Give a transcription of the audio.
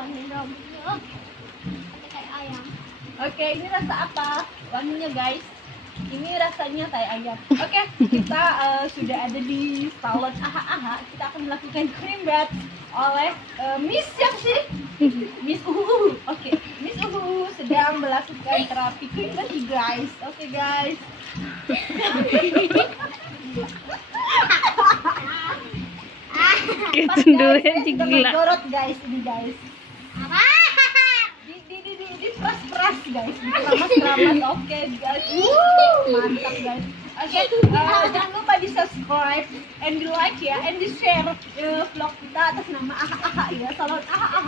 wangi rambutnya. Kayak ayam. Oke, ini rasa apa? Wanginya guys. Ini rasanya tai ayam. Oke, kita sudah ada di salon AHA. Kita akan melakukan cream bath oleh Miss siapa sih? Miss Uhu. Oke, Miss Uhu sedang melakukan terapi cream bath guys. Oke guys. Kecenduran gila. Gorot guys ini guys. Di peras guys, dikeramas. Oke guys. Mantap guys. Oke, jangan lupa di subscribe and di like ya, and di share vlog kita atas nama AHA ya, salon AHA.